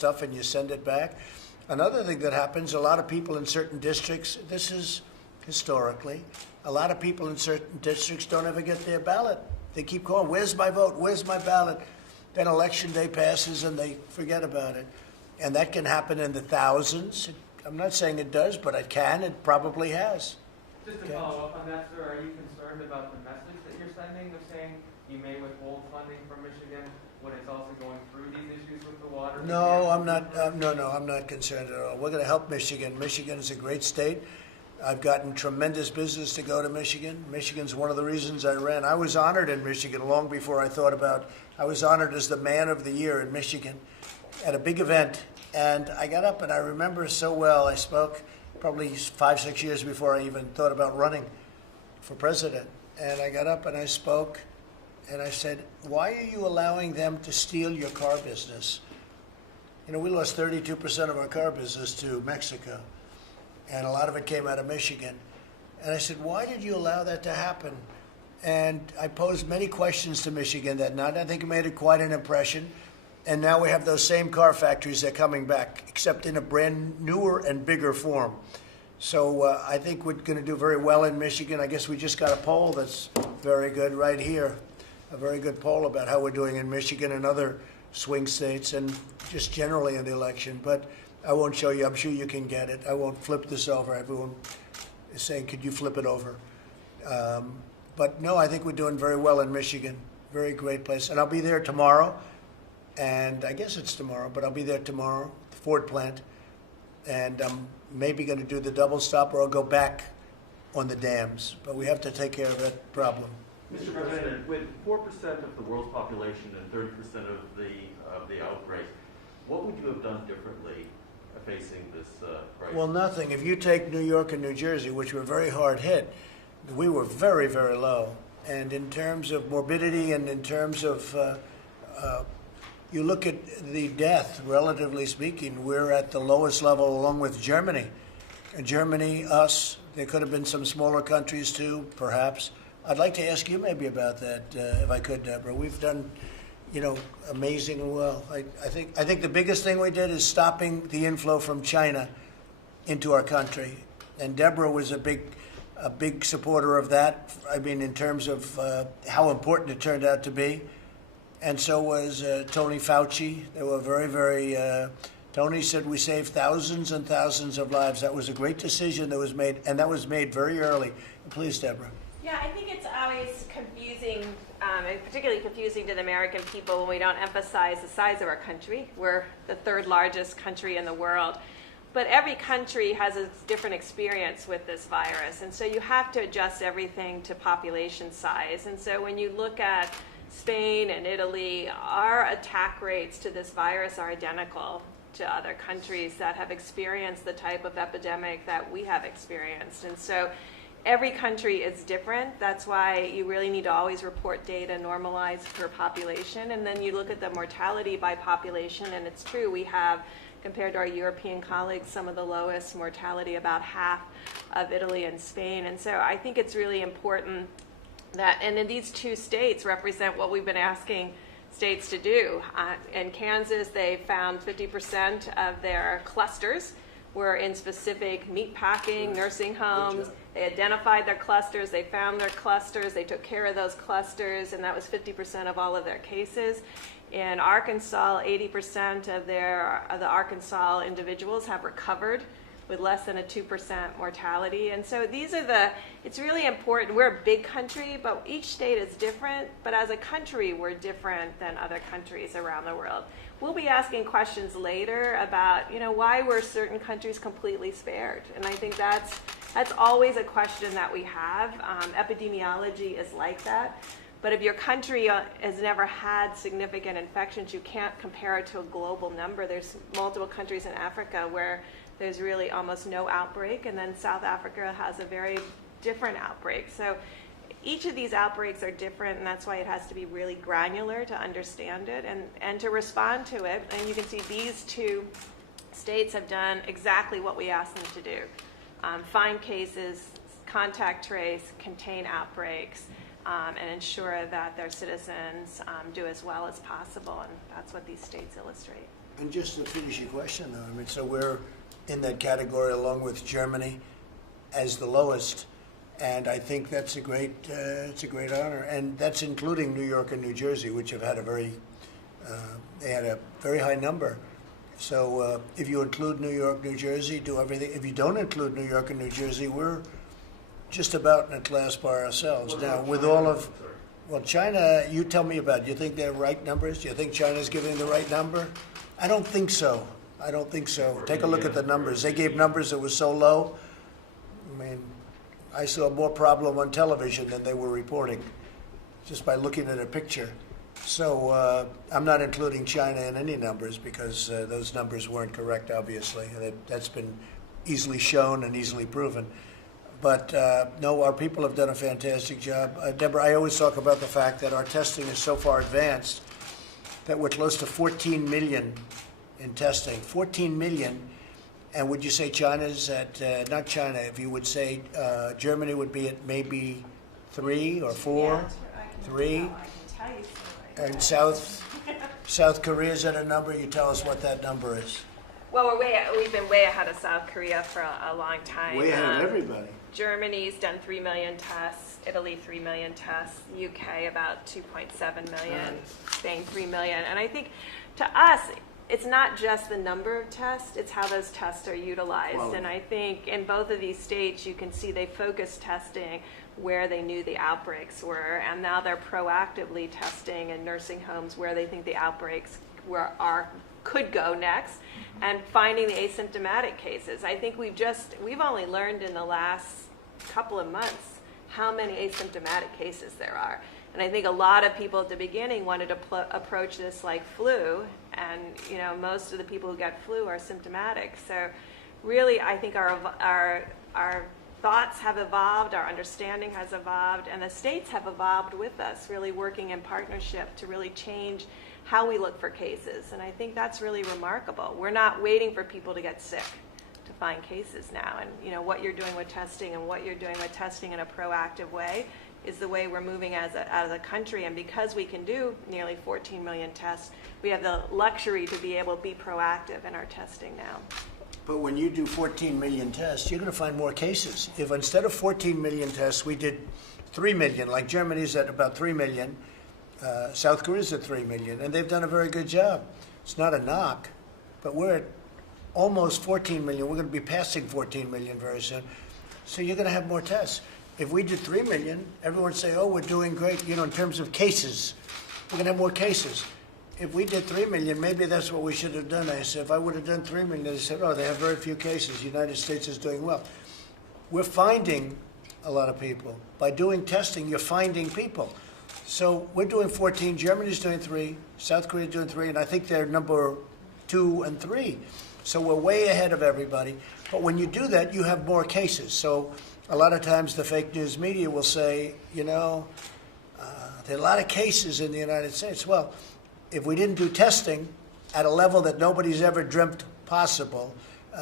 stuff and you send it back. Another thing that happens, a lot of people in certain districts, this is historically, a lot of people in certain districts don't ever get their ballot. They keep calling, where's my vote, where's my ballot? Then election day passes and they forget about it. And that can happen in the thousands. I'm not saying it does, but it can, it probably has. Just to follow up on that, sir, are you concerned about the message that you're sending of saying you may withhold funding from Michigan when it's also going through these issues with the water? No, I'm not. I'm not concerned at all. We're going to help Michigan. Michigan is a great state. I've gotten tremendous business to go to Michigan. Michigan's one of the reasons I ran. I was honored in Michigan long before I thought about. I was honored as the Man of the Year in Michigan at a big event, and I got up and I remember so well. I spoke probably 5-6 years before I even thought about running for president, and I got up and I spoke. And I said, why are you allowing them to steal your car business? You know, we lost 32% of our car business to Mexico, and a lot of it came out of Michigan. And I said, why did you allow that to happen? And I posed many questions to Michigan that night. I think it made it quite an impression. And now we have those same car factories that are coming back, except in a brand newer and bigger form. So I think we're going to do very well in Michigan. I guess we just got a poll that's very good right here. A very good poll about how we're doing in Michigan and other swing states and just generally in the election. But I won't show you. I'm sure you can get it. I won't flip this over. Everyone is saying, could you flip it over? But no, I think we're doing very well in Michigan. Very great place. And I'll be there tomorrow. And I guess it's tomorrow, but I'll be there tomorrow, the Ford plant. And I'm maybe going to do the double stop or I'll go back on the dams. But we have to take care of that problem. Mr. President, with 4% of the world's population and 30% of the outbreak, what would you have done differently facing this crisis? Well, nothing. If you take New York and New Jersey, which were very hard hit, we were very, very low. And in terms of morbidity and in terms of, you look at the death, relatively speaking, we're at the lowest level along with Germany. And Germany, us, there could have been some smaller countries too, perhaps. I'd like to ask you maybe about that, if I could, Deborah. We've done, you know, amazing well. I think the biggest thing we did is stopping the inflow from China into our country, and Deborah was a big supporter of that. I mean, in terms of how important it turned out to be, and so was Tony Fauci. They were very, very. Tony said we saved thousands and thousands of lives. That was a great decision that was made, and that was made very early. Please, Deborah. Yeah, I think it's always confusing, and particularly confusing to the American people when we don't emphasize the size of our country. We're the third largest country in the world. But every country has a different experience with this virus. And so you have to adjust everything to population size. And so when you look at Spain and Italy, our attack rates to this virus are identical to other countries that have experienced the type of epidemic that we have experienced. And so every country is different. That's why you really need to always report data normalized per population. And then you look at the mortality by population, and it's true, we have, compared to our European colleagues, some of the lowest mortality, about half of Italy and Spain. And so I think it's really important that, and then these two states represent what we've been asking states to do. In Kansas, they found 50% of their clusters were in specific meatpacking, nursing homes. They identified their clusters, they found their clusters, they took care of those clusters, and that was 50% of all of their cases. In Arkansas, 80% of the Arkansas individuals have recovered with less than a 2% mortality. And so it's really important. We're a big country, but each state is different. But as a country, we're different than other countries around the world. We'll be asking questions later about, why were certain countries completely spared? And I think that's always a question that we have. Epidemiology is like that. But if your country has never had significant infections, you can't compare it to a global number. There's multiple countries in Africa where there's really almost no outbreak, and then South Africa has a very different outbreak. So each of these outbreaks are different, and that's why it has to be really granular to understand it and to respond to it. And you can see these two states have done exactly what we asked them to do. Find cases, contact trace, contain outbreaks, and ensure that their citizens do as well as possible. And that's what these states illustrate. And just to finish your question, though, I mean, so we're in that category along with Germany as the lowest, and I think that's it's a great honor, and that's including New York and New Jersey, which have had they had a very high number. So if you include New York, New Jersey, do everything. If you don't include New York and New Jersey, we're just about in a class by ourselves. Now, with all of, well, China, you tell me about it. Do you think they're right numbers? Do you think China's giving the right number? I don't think so. I don't think so. Take a look at the numbers. They gave numbers that were so low. I mean, I saw more problem on television than they were reporting, just by looking at a picture. So I'm not including China in any numbers because those numbers weren't correct, obviously. That's been easily shown and easily proven. But no, our people have done a fantastic job. Deborah, I always talk about the fact that our testing is so far advanced that we're close to 14 million in testing. 14 million. And would you say China's at, not China, if you would say Germany would be at maybe 3 or 4? 3? And South Korea's at a number. You tell us what that number is. Well, we've been way ahead of South Korea for a long time. Way ahead of everybody. Germany's done 3 million tests, Italy 3 million tests, UK about 2.7 million, Spain 3 million. And I think to us, it's not just the number of tests, it's how those tests are utilized. Quality. And I think in both of these states, you can see they focused testing where they knew the outbreaks were, and now they're proactively testing in nursing homes where they think the outbreaks could go next, and finding the asymptomatic cases. I think we've only learned in the last couple of months how many asymptomatic cases there are. And I think a lot of people at the beginning wanted to approach this like flu, and most of the people who get flu are symptomatic. So really, I think our thoughts have evolved, our understanding has evolved, and the states have evolved with us, really working in partnership to really change how we look for cases. And I think that's really remarkable. Are not waiting for people to get sick to find cases now. And what you're doing with testing and what you're doing with testing in a proactive way is the way we're moving as a country. And because we can do nearly 14 million tests, we have the luxury to be able to be proactive in our testing now. But when you do 14 million tests, you're going to find more cases. If instead of 14 million tests, we did 3 million, like Germany's at about 3 million, South Korea's at 3 million, and they've done a very good job. It's not a knock, but we're at almost 14 million. We're going to be passing 14 million very soon. So you're going to have more tests. If we did 3 million, everyone would say, oh, we're doing great, in terms of cases. We're going to have more cases. If we did 3 million, maybe that's what we should have done. I said, if I would have done 3 million, they said, oh, they have very few cases. The United States is doing well. We're finding a lot of people. By doing testing, you're finding people. So we're doing 14, Germany's doing 3, South Korea's doing 3, and I think they're number 2 and 3. So we're way ahead of everybody. But when you do that, you have more cases. So a lot of times the fake news media will say, there are a lot of cases in the United States. Well, if we didn't do testing at a level that nobody's ever dreamt possible,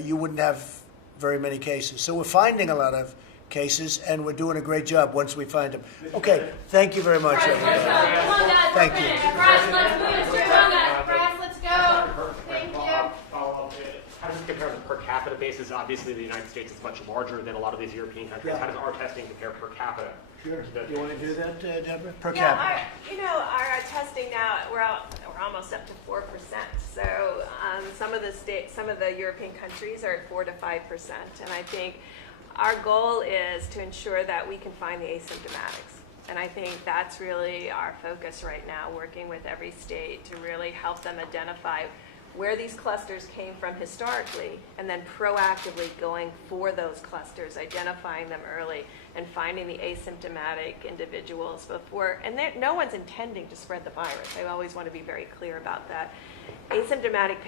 you wouldn't have very many cases. So we're finding a lot of cases, and we're doing a great job once we find them. Okay, thank you very much, everybody. Thank you. Bryce, let's move straight on that. Bryce, let's go. Thank you. How does it compare on a per capita basis? Obviously, the United States is much larger than a lot of these European countries. Yeah. How does our testing compare per capita? Sure. You want to do that, Deborah? Per Yeah, capita. our testing now, we're almost up to 4%. So some of the European countries are at 4 to 5%, and I think our goal is to ensure that we can find the asymptomatics. And I think that's really our focus right now, working with every state to really help them identify where these clusters came from historically, and then proactively going for those clusters, identifying them early, and finding the asymptomatic individuals before. And no one's intending to spread the virus. I always want to be very clear about that. Asymptomatic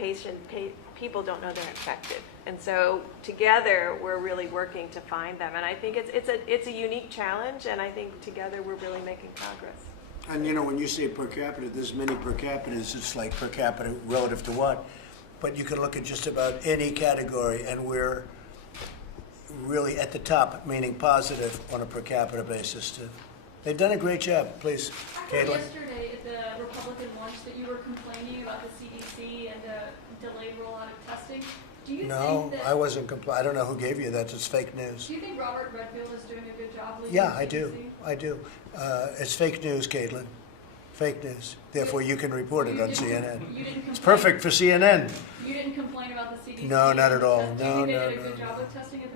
people don't know they're infected, and so together we're really working to find them. And I think it's a unique challenge, and I think together we're really making progress. And when you say per capita, there's many per capitas. It's like per capita relative to what? But you can look at just about any category, and we're really at the top, meaning positive on a per capita basis too. They've done a great job. Please, I heard Caitlin. yesterday at the Republican lunch that you were complaining about the CDC and with testing. Do you No, think that, I wasn't I don't know who gave you that. It's fake news. do you think Robert Redfield is doing a good job leading Yeah, the I do. CDC? I do. It's fake news, Caitlin. Fake news. Therefore, you can report it You on didn't- CNN. You didn't It's complain- perfect for CNN. You didn't complain about the CDC? No, not at all. Do you No, think they no, did a no, good no. job with testing at